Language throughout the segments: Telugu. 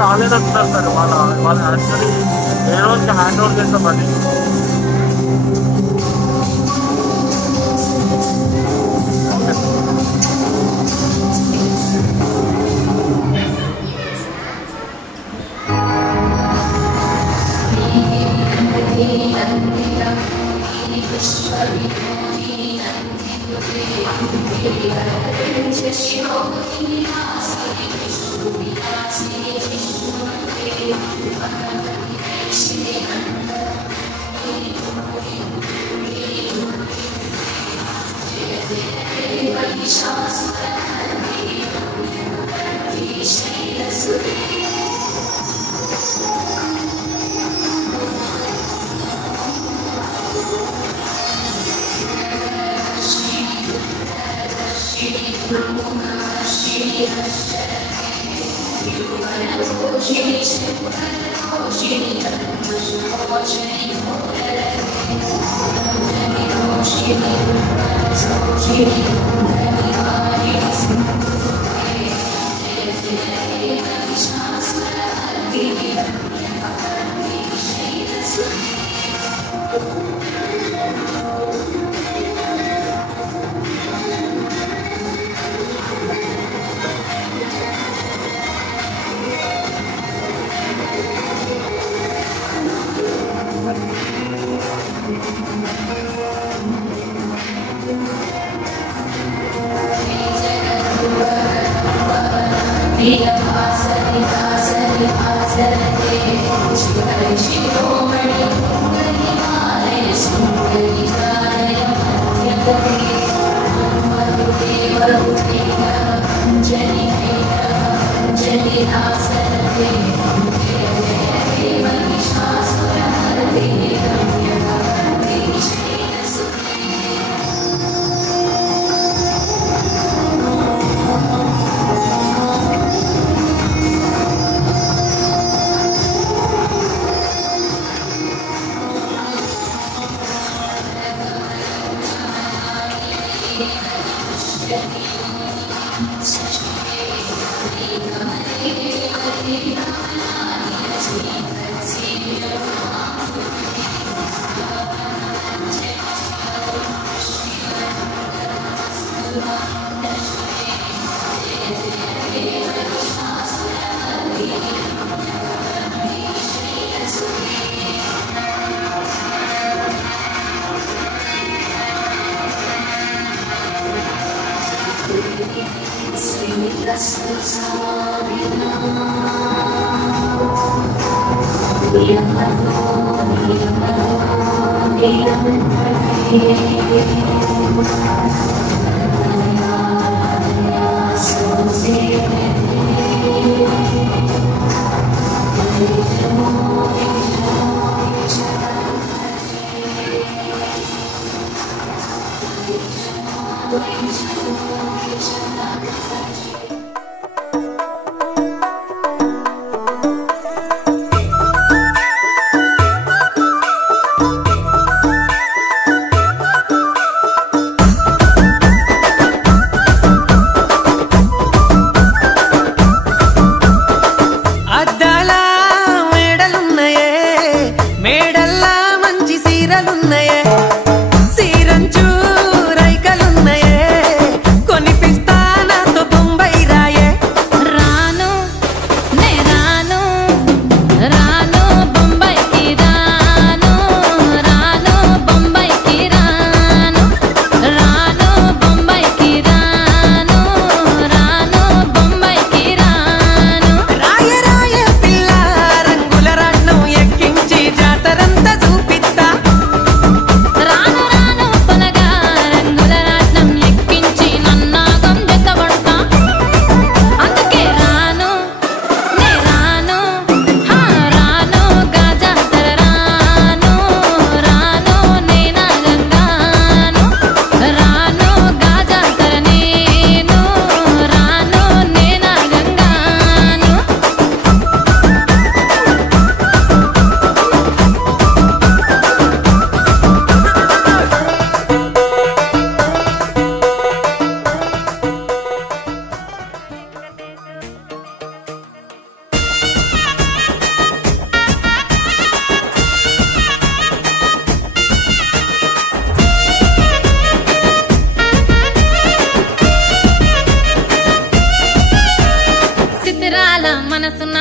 రాలేదంటున్నారు సార్. వాళ్ళు యాక్చువల్లీ ఏ రోజుకి హ్యాండ్ ఓవర్ చేస్తామని.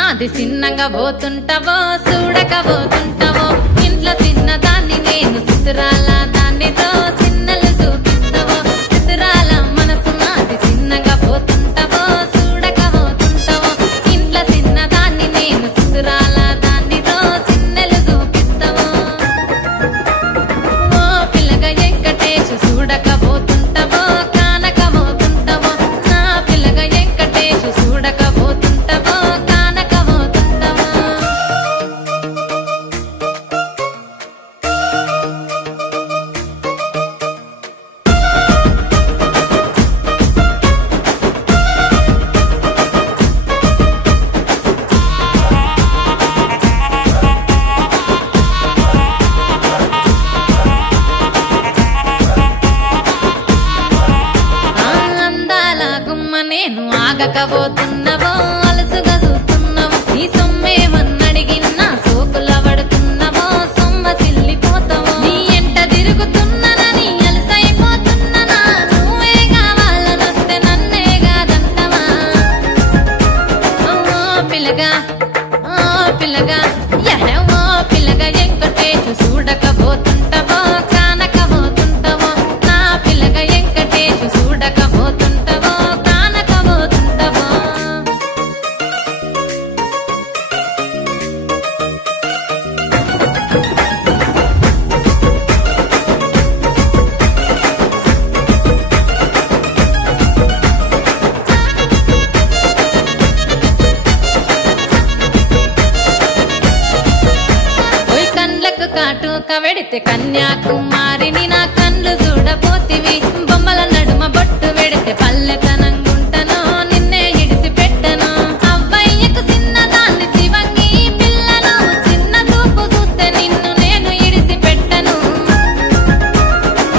అది సిన్నగా పోతుంటావో చూడక పోతుంటావో ఇంట్లో చిన్న దాన్ని నేను సిద్ధురాల దాన్నితో సిన్నలు చూపిస్తావో సిద్ధురాల మనసు నాది చిన్నగా పోతుంటావో చూడక పోతుంటావో ఇంట్లో చిన్న దాన్ని నేను సిద్ధురాల దాన్నితో సిన్నలు చూపిస్తావో ఓ పిల్లగా వెంకటేశు చూడక పోతుంటావో కానక పోతుంటావో నా పిల్లగా వెంకటేశు చూడక పోతుంటావో నేను ఆగకపోతున్నావో అలసుగా చూస్తున్నావో నీ సొమ్మేమన్నడిగిన్నా సోకుల పడుతున్నావో సొమ్మ సిల్లిపోతావో నీ ఎంట తిరుగుతున్నానని అలసైపోతున్నానా నువ్వే కావాలనొస్తే నన్నే కాదంటవా ఓ పిల్లగా ఓ పిల్లగా వెంకటేశు చూడకపోతుంటావో కానకపోతుంటావో నా పిల్లగా వెంకటేశు చూడకపోతుంటావో వెడితే కన్యాకుమారిని నా కళ్ళు చూడపోతివి బొమ్మల నడుమ బొట్టు వెడితే పల్లెతనంగుంటను నిన్నే ఇడిసి పెట్టను అవ్వయ్యకు చిన్నదాన్ని శివంగి పిల్లను చిన్న చూపు చూస్తే నిన్ను నేను ఇడిసి పెట్టను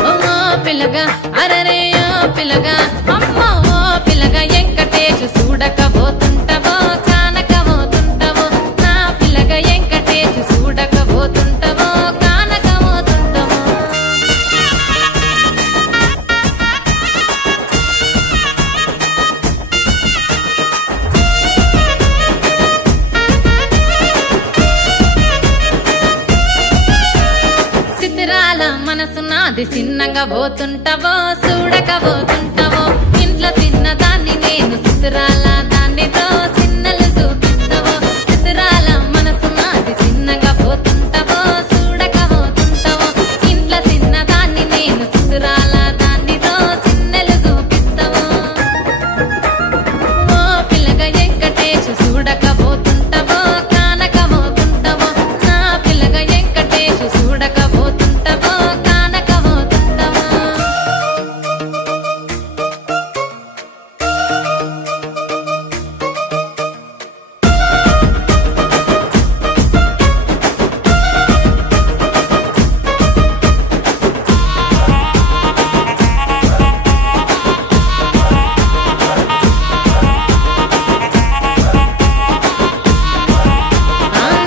ఓ పిల్లగా అరరే ఓ పిల్లగా అమ్మో ఓ పిల్లగా వెంకటేశు చూడకపోతుంటవో కానకపోతుంటవో నా పిల్లగా వెంకటేశు చూడకపోతుంటవో కానకపోతుంటవో సిద్ధిరాల మనసు నాది చిన్నగా పోతుంటవో చూడకపోతుంటవో ఇంట్లో చిన్నదాన్ని నేను సిద్ధిరాల దాన్నితో చిన్నలు చూపిస్తావో సిద్ధిరాల మనసు నాది చిన్నగా పోతుంటవో చూడకపోతుంటవో ఇంట్లో చిన్నదాన్ని నేను సిద్ధిరాల దాన్నితో చిన్నలు చూపిస్తావో ఓ పిల్లగా వెంకటేశు చూడకపోతుంటవో కానకపోతుంటవో నా పిల్లగా వెంకటేశు చూడకపోతుంటవో కానకపోతుంటవో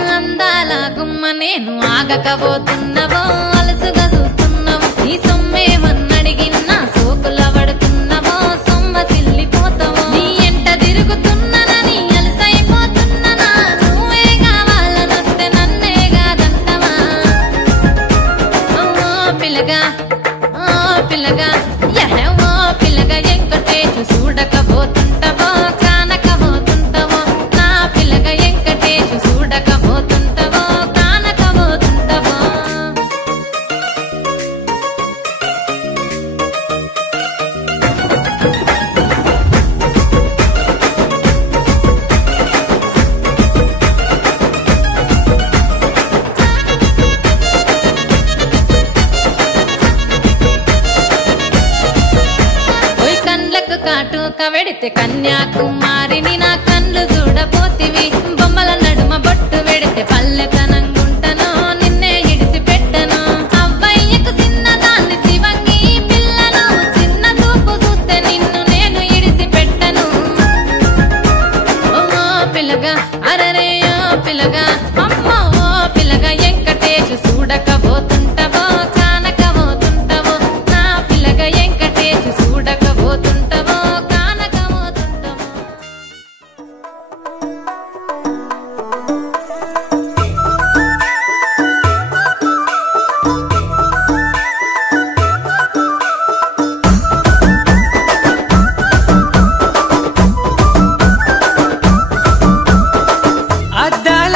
అందాల గుమ్మ నేను ఆగకపోతున్నవో అలసుగా చూస్తున్నావో నీ సొమ్మేమన్నడిగిన్నా సోకుల పడుతున్నవో సొమ్మ సిల్లిపోతావో నీ ఎంట తిరుగుతున్నానని అలసైపోతున్నానా నువ్వే కావాలనొస్తే నన్నే కాదంటవా ఓ పిల్లగా ఓ పిల్లగా ఓ పిల్లగా వెంకటేశు చూడకపోతుంటవో కానకపోతుంటవో నా పిల్లగా వెంకటేశు చూడకపోతుంటవో కానకపోతుంటవో ఓయ్ కండ్లకు కాటుక వెడితే కన్యాకుమారిని నా కళ్ళు చూడపోతివి బొమ్మల నడుమ బొట్టు వెడితే పల్లెతనంగుంటను నిన్నే ఇడిసి పెట్టను అవ్వయ్యకు చిన్నదాన్ని శివంగి పిల్లను చిన్న చూపు చూస్తే నిన్ను నేను ఇడిసి పెట్టను ఓ పిల్లగా అరరే ఓ పిల్లగా అమ్మో ఓ పిల్లగా వెంకటేశు చూడకపోతుంటవో కానకపోతుంటవో నా పిల్లగా వెంకటేశు చూడకపోతుంటవో కానకపోతుంటవో అద్దాల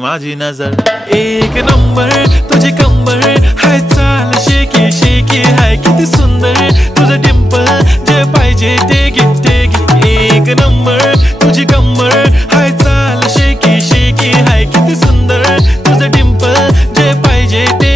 माझी नजर एक नंबर तुझी कंबर हाय चाल शेकी शेकी हाय किती सुंदर तुझं डिंपल जे पाहिजे ते एक नंबर तुझी कंबर हाय चाल शेकी शेकी हाय किती सुंदर तुझं डिंपल जे पाहिजे ते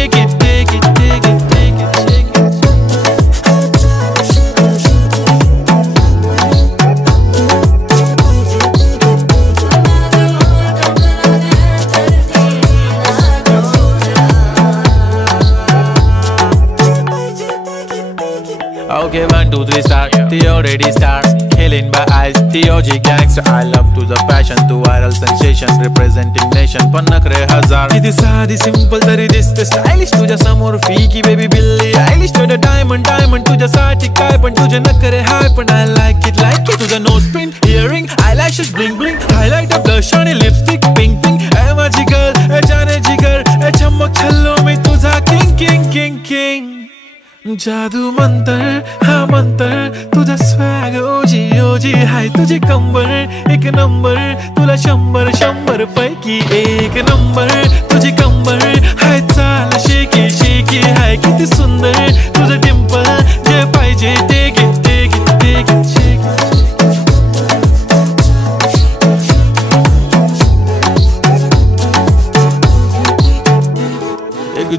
2, 3 star. The already star, killing by eyes. TOG gangster, I love to the passion, to viral sensation, representing nation. Pannakre hazar. Kiti saadi simple tari diste stylish. Tuja samor fiki baby Billie Eilish. Tuja diamond, tuja saati kai pan tuja nakre hype and I like it. Tuja nose pin, earring, eyelashes bling bling, highlighter, blush on lipstick, pink pink. Hey my jigar, hey jaane jigar, hey chammak challo mein tuja king. जादू मंतर हा मंतर तुझा स्वॅग ओजी हाय तुझे कंबर एक नंबर तुला 100 पैकी एक नंबर तुझी कंबर हाय चाल शेकी हाय किती सुंदर तुझं डिंपल जे पाहिजे टेक इट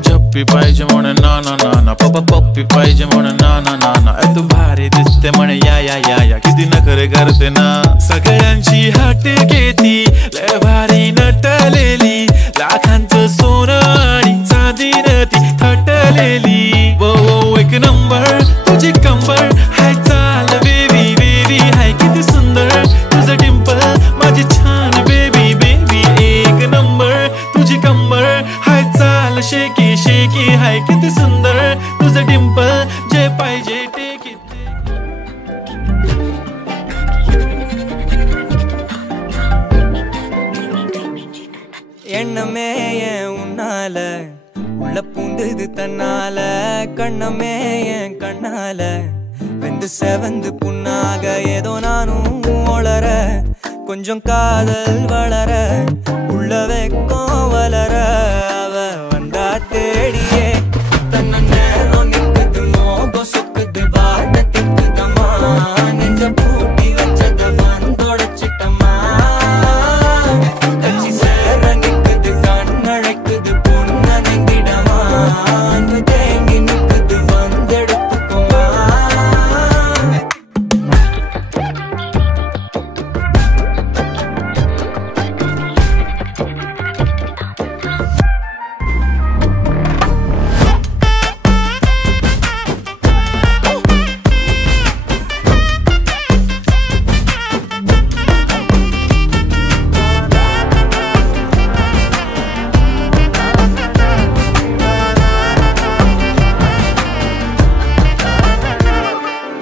झप्पी पाहिजे म्हणे ना पप्पी पाहिजे म्हणे ना तू भारी दिसते म्हणे या किती नखरे करते ना सगळ्यांची हाट घेती लय भारी नटलेली लाखांचं सोनं आणि चांदीनं ती थटलेली वो एक नंबर तुझी कंबर हाय चाल बेबी हाय किती सुंदर तुझं डिंपल माझी छान बेबी एक नंबर तुझी कंबर हाय चाल शेकी हाय किती सुंदर तुझं डिंपल जे पाहिजे टेक इट எண்ணமே என் உன்னால உள்ள பூந்தது தன்னால கண்ணமே என் கண்ணால வெந்து செவந்து புண்ணாக ஏதோ நானும் ஒளர கொஞ்சம் காதல் வளர உள்ள வெக்கம் வளர அவ வந்தா தேடியே தன்ன நேரம் நிக்குது மோகம் சுக்குது வாட்ட திக்குதம்மா நெஞ்ச பூட்டி வச்சத வந்தொடச்சிட்டம்மா கச்சி சேர நிக்குது கண்ணழைக்குது பொன்னனைந்திடமா அன்பு தேங்கி நிக்குது வந்தெடுத்துக்குமா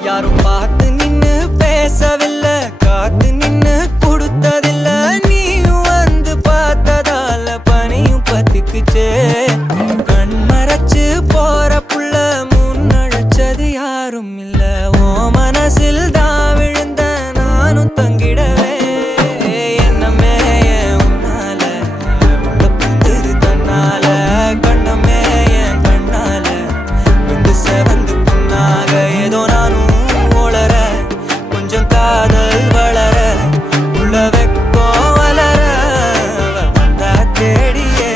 யாரும் பார்த்து நின்னு பேசவில்லை காத்து நின்னு கொடுத்ததில்ல நீயும் வந்து பார்த்ததால பனியும் பத்திக்குச்சே கண் மறைச்சு போற புள்ள முன்னழைச்சது யாரும் இல்ல ஓ மனசில் தான் விழுந்த நானும் தங்கிடவே என்னமே உன்னால உள்ள புந்தது தன்னால கண்ணமே என் கண்ணால வந்து செவந்து புண்ணாக ஏதோ நானும் ஒளர கொஞ்சம் காதல் வளர உள்ள வெக்கோ வளர வந்தா தேடியே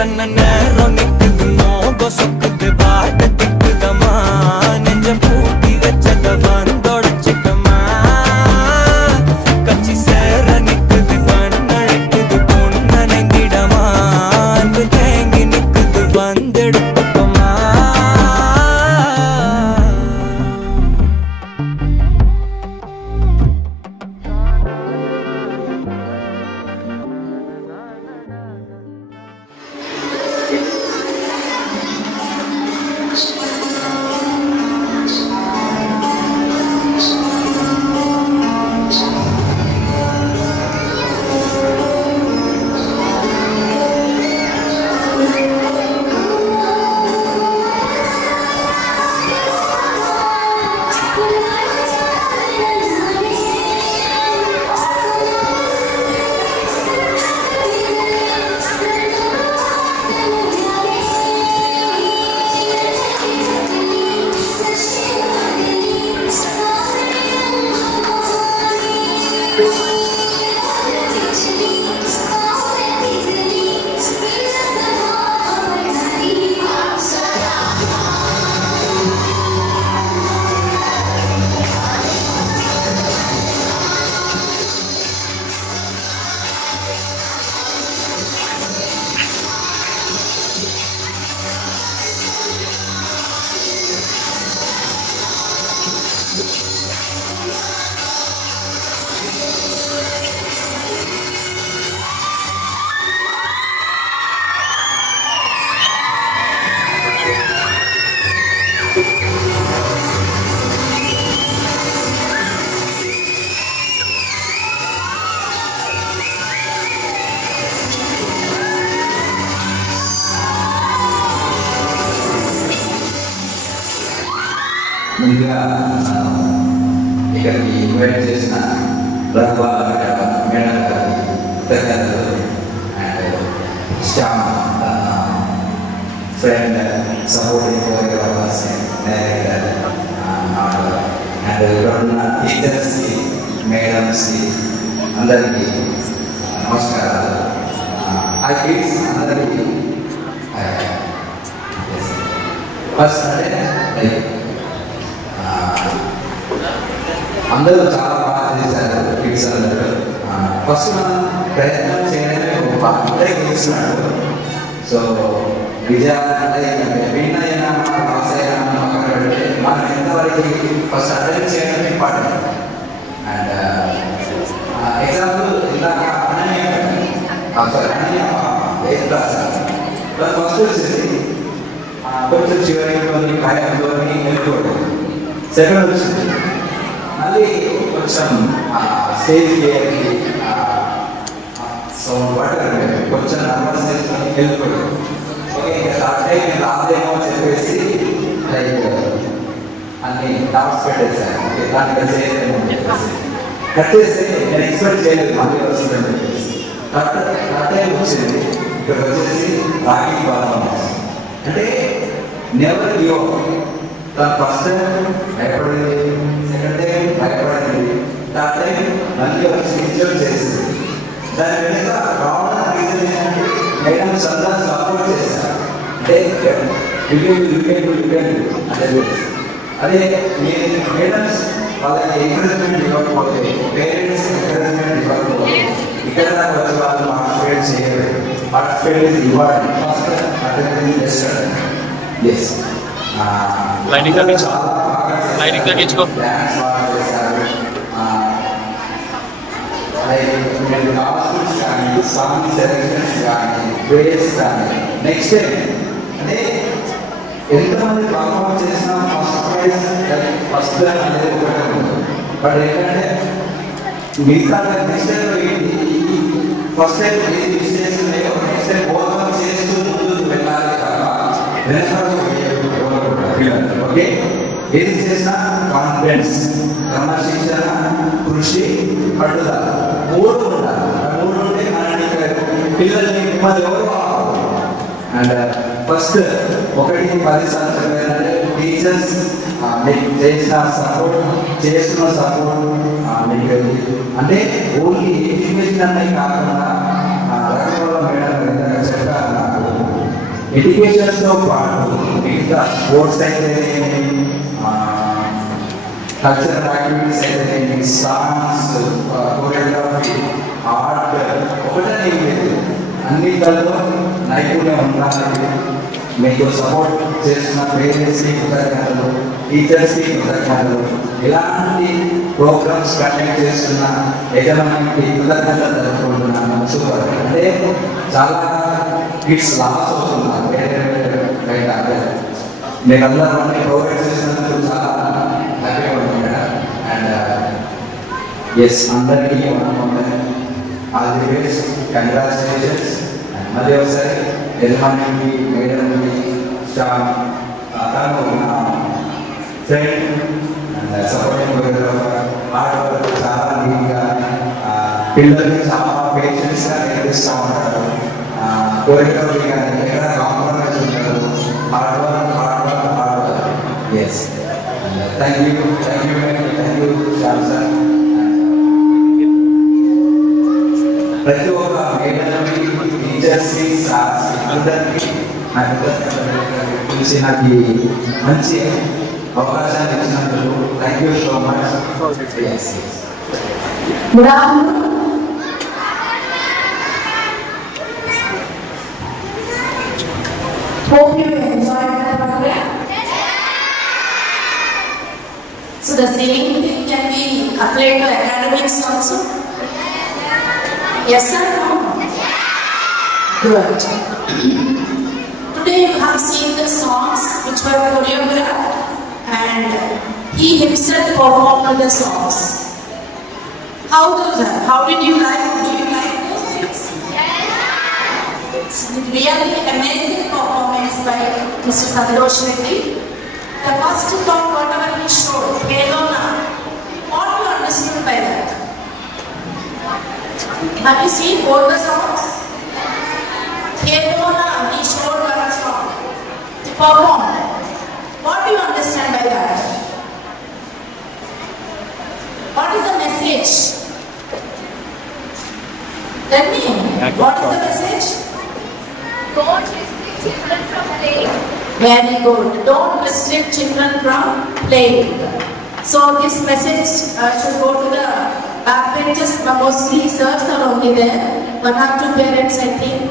தன்ன நேரம் நிக்குது மோகம் சொக்குது வாட்ட திக்குதம்மா நெஞ்ச பூட்டி வச்சத வந்தொடச்சிட்டம்மா கச்சி சேர நிக்குது கண்ணழைக்குது பொன்னனைந்திடமா அன்பு தேங்கி நிக்குது வந்தெடுத்துக்கம்மா ముఖ్యంగా ఇక్కడికి ఇన్వైట్ చేసిన రఘువా మేడం గారికి కృతజ్ఞతలు and Shyam friend supporting choreographers director and ఇక్కడ ఉన్న టీచర్స్కి మేడమ్స్కి అందరికీ నమస్కారాలు. ఆ కిడ్స్ అందరికీ ఫస్ట్ అంటే లైక్ అందరూ చాలా బాగా చేశారు కిడ్స్ అందరూ. ఫస్ట్ మనం ప్రయత్నం చేయడమే గొప్ప, అంటే గెలుస్తున్నాడు. సో విన్ అయినా పాస్ అయినా పక్కన పెడితే మనం ఎంతవరకు ఫస్ట్ అటెండ్ చేయడం ఇంపార్టెంట్. అండ్ ఎగ్జాంపుల్ ఇందాక అనన్య ఫస్ట్ వచ్చేసి కొంచెం చివరిలోని భయంలోని వెళ్ళిపోవడం. సెకండ్ వచ్చింది మళ్ళీ కొంచెం స్టేజ్ క్లియర్కి కొంచెం నర్వస్ చేసుకొని వెళ్ళిపోయాడు. ఓకే, థర్డ్ టైం నేను రాదేమో అని చెప్పేసి లైక్ అన్ని డాట్స్ పెట్టేసాను. ఓకే, దానికి చేయలేమో అని చెప్పేసి కట్ చేస్తే నేను ఎక్స్పెక్ట్ చేయలేదు మళ్ళీ వస్తుందని చెప్పేసి థర్డ్ టైం వచ్చింది. ఇక్కడ వచ్చేసి రాఖీ పర్ఫార్మెన్స్ అంటే నెవర్ గివ్ అప్. దాని ఫస్ట్ టైం భయపడింది, సెకండ్ టైం భయపడింది, థర్డ్ టైం మళ్ళీ వచ్చి ఎంజాయ్ చేసింది. దాని వెనుక రావడం రీజన్ ఏంటంటే మేడమ్స్ అందరూ సపోర్ట్ చేశారు. అంటే అదే మేడమ్స్ వాళ్ళకి ఎంకరేజ్మెంట్ ఇవ్వకపోతే, పేరెంట్స్ ఎంకరేజ్మెంట్ ఇవ్వకపోతే ఇక్కడ దాకా వచ్చి వాళ్ళు పార్టిసిపేట్ చేయలేదు. Participate is important. ఫస్ట్ ఎస్ లైటింగ్ తగ్గించుకో, లైటింగ్ తగ్గించుకో. డాన్స్ బాగా చేశారు. కాస్ట్యూమ్స్ కానీ, సాంగ్ సెలెక్షన్స్ కానీ, వేస్ కానీ. నెక్స్ట్ టైం అంటే ఎంతమంది పర్ఫార్మ్ చేసినా ఫస్ట్ ప్రైజ్ ఫస్ట్ అనేది ఒకటే ఉంటుంది. బట్ ఏంటంటే మిగతా నెక్స్ట్ టైం ఫస్ట్ టైం ఏది మిస్టేక్స్ ఉన్నాయో నెక్స్ట్ టైం ఓవర్కమ్ చేస్తూ ముందుకు వెళ్ళాలి తప్ప వెనకాల ఓకే. ఏది చేసినా కాన్ఫిడెన్స్, క్రమశిక్షణ, కృషి, పట్టుదల మూడు ఉండాలి. మూడు ఉంటే మనకి పిల్లల్ని మిమ్మల్ని ఎవరు. అండ్ ఫస్ట్ 1-10 సంవత్సరాలు ఏంటంటే టీచర్స్ మీకు చేసిన సపోర్ట్, చేస్తున్న సపోర్ట్ మీకు అంటే ఓన్లీ ఎడ్యుకేషన్ అనే కాకుండా రకరకాల మేడం చెప్పారు నాకు. ఎడ్యుకేషన్తో పాటు మిగతా స్పోర్ట్స్ అయితే కల్చరల్ యాక్టివిటీస్ అయితే సాంగ్స్, కొరియోగ్రఫీ, ఆర్ట్ ఒకటే లేదు, అన్నిటిలో నైపుణ్యం ఉండాలి. మీకు సపోర్ట్ చేస్తున్న పేరెంట్స్కి కృతజ్ఞతలు, టీచర్స్కి కృతజ్ఞతలు, ఇలాంటి ప్రోగ్రామ్స్ కండక్ట్ చేస్తున్న యజమానికి కృతజ్ఞతలు జరుపుకుంటున్నాను. సూపర్. అంటే చాలా కిడ్స్ లాస్ అవుతున్నారు వేరే బయట. మీరు అందరూ అన్ని ప్రొవైడ్ చేసినందుకు చాలా హ్యాపీగా ఉంటుంది. అండ్ ఎస్ అందరికీ ఆల్ ది బెస్ట్, కంగ్రాచులేషన్స్. మళ్ళీ ఒకసారి యజమానికి, మేడంకి, Shyam friend and supporting choreographer, hard work, చాలా నీట్గా పిల్లలకి చాలా పేషెన్స్గా నేర్పిస్తూ ఉంటారు. కొరియోగ్రఫీ కానీ ఎక్కడ కాంప్రమైజ్ ఉంటారు. Hard work, hard work, hard work. Yes, thank you, thank you, thank you Shyam sir. ప్రతి ఒక్క మేడంకి, టీచర్స్కి, సార్స్కి అందరికీ నాకు చూసి నాకు మంచి అవకాశాన్ని ఇచ్చినందుకు thank you so much. Good afternoon. Hope you enjoyed the program. So the same thing can be applied to academics also. Yes or no? Good. Today you have seen the songs which were choreographed and he himself performed the songs. How did you like? Do you like those things? It's really amazing performance by Mr. Santosh Reddy. the first song, whatever he showed, Vedona, what you understood by that? Have you seen all the songs? Vedona, he showed one song. Perform. What do you understand by that? What is the message? Tell me, what is the message? Don't restrict children from playing. Very good. Don't restrict children from playing. So this message should go to the backbenchers. Mostly sirs are only there. 1 or 2 parents, I think.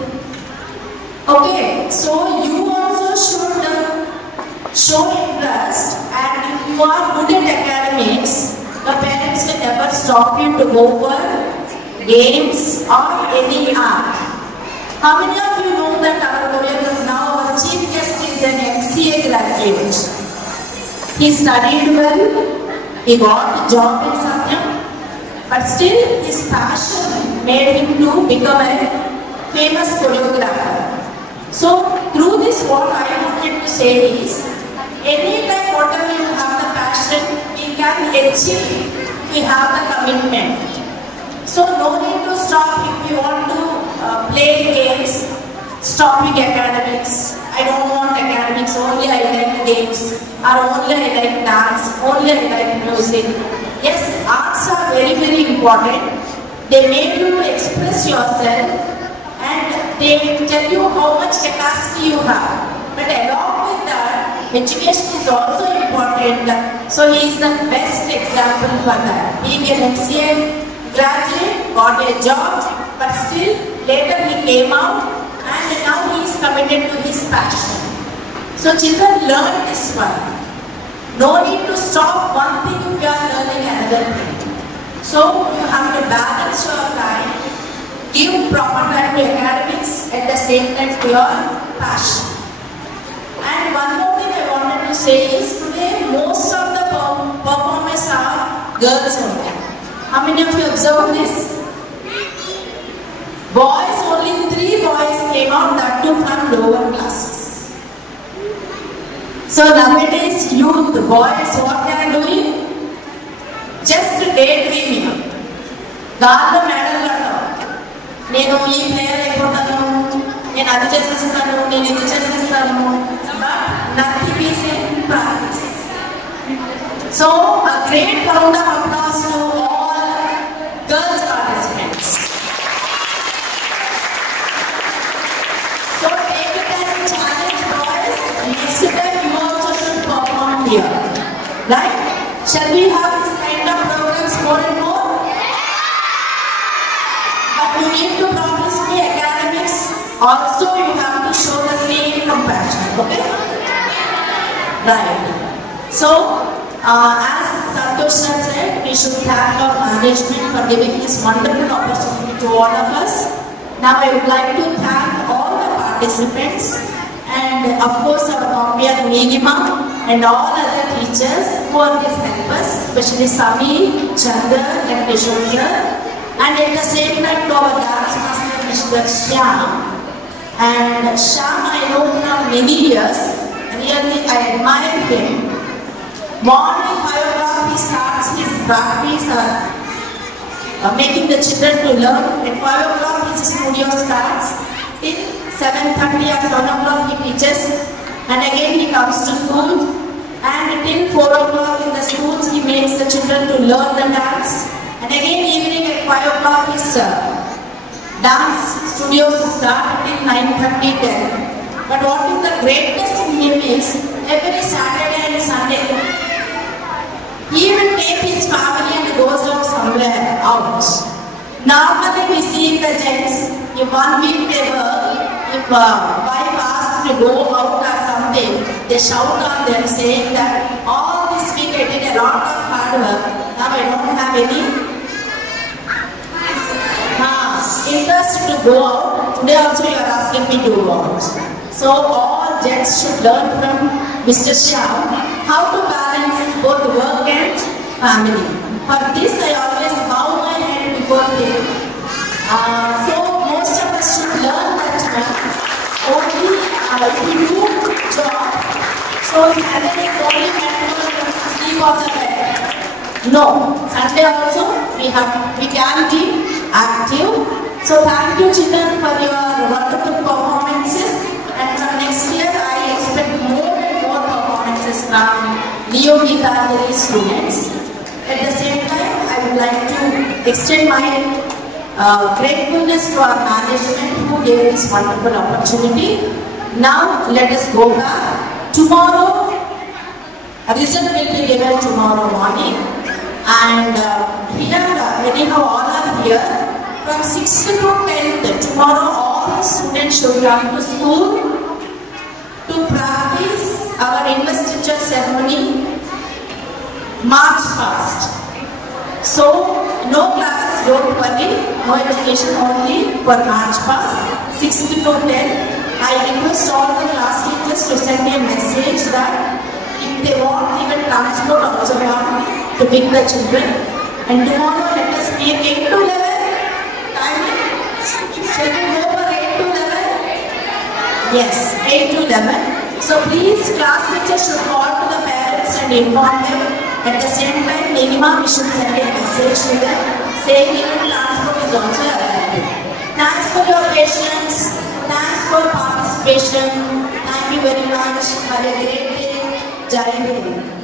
Okay, so you also should show interest, and if you are good at academics, the parents will never stop you to go for games or any art. How many of you know that our choreographer now, our chief guest is an MCA graduate? He studied well, he got a job in Satyam, but still his passion made him to become a famous choreographer. So through this, what I wanted to say is, anytime whatever you have the passion, you can achieve if you have the commitment. So no need to stop if you want to play games, stopping academics. I don't want academics, only I like games, or only I like dance, only I like music. Yes, arts are very, very important. They make you to express yourself, and they will tell you how much capacity you have. But along with that, education is also important. So he is the best example for that. Being an MCA graduate, got a job, but still later he came out, and now he is committed to his passion. So children, learn this one. No need to stop one thing if you are learning another thing. So you have to balance your time, give proper time to academics, at the same time to your passion. And one more thing I wanted to say is, today most of the performers are girls only. How many of you observed this? Boys, only 3 boys came out, that too from lower classes. So nowadays youth, boys, what they are doing? Just daydreaming. God the medal gatto. నేను ఈ ప్లేయర్ అయిపోతాను, నేను అది చేసేస్తాను, నేను ఇది చేసేస్తాను, but nothing is in practice. So a great round of applause to all girls participants. So take it as a challenge, boys. Next time you also should perform here, right? Shall we have this kind of programs more and more? You need to promise me academics. Also, you have to show the same compassion. Okay? Right. So, as Santosh sir said, we should thank our management for giving this wonderful opportunity to all of us. Now, I would like to thank all the participants, and of course our Bombay Nilima and all other teachers who are these helpers, especially Sami, Chandra and Kishore sir. And at the same time to our dance master Mr. Shyam. And Shyam I know from many years, really I admire him. Morning 5 o'clock he starts his practice, making the children to learn. At 5 o'clock his studio starts. Till 7:30 or 7 o'clock he teaches. And again he comes to school. And till 4 o'clock in the schools he makes the children to learn the dance. And again evening at 5 o'clock his dance studios start till 9:30, 10. But what is the greatest in him is, every Saturday and Sunday he will take his family and goes out somewhere out. Normally we see the gents, if 1 week they work, if wife asks to go out or something, they shout on them saying that all this week I did a lot of hard work, now I don't have any interest to go out. Today also you are asking me to go out. So all gents should learn from Mr. Shyam how to balance both work and family. For this I always bow my head before him. So most of us should learn that only if you do job, So Saturday is only meant to sleep on the bed. No, Sunday also we can be active. So thank you children for your wonderful performances, and from next year I expect more and more performances from Leo Geethanjali students. At the same time, I would like to extend my gratefulness to our management who gave this wonderful opportunity. Now let us go back. Tomorrow, a result will be given tomorrow morning, and here anyhow all are here from 6th to 10th. Tomorrow all the students should come to school to practice our investiture ceremony March 1st. So no classes, don't worry, no education, only for March 1st, 6th to 10th. I request all the class teachers to send me a message that if they want, even transport also want to pick the children. And tomorrow let us make 8 to 11 timing. Shall we go for 8 to 11? Yes, 8 to 11. So please, class teachers should call to the parents and inform them. At the same time, minimum we should send a message to them saying even transport is also available. Thanks for your patience. Thanks for participation. Thank you very much. Have a great day. Jai Hind.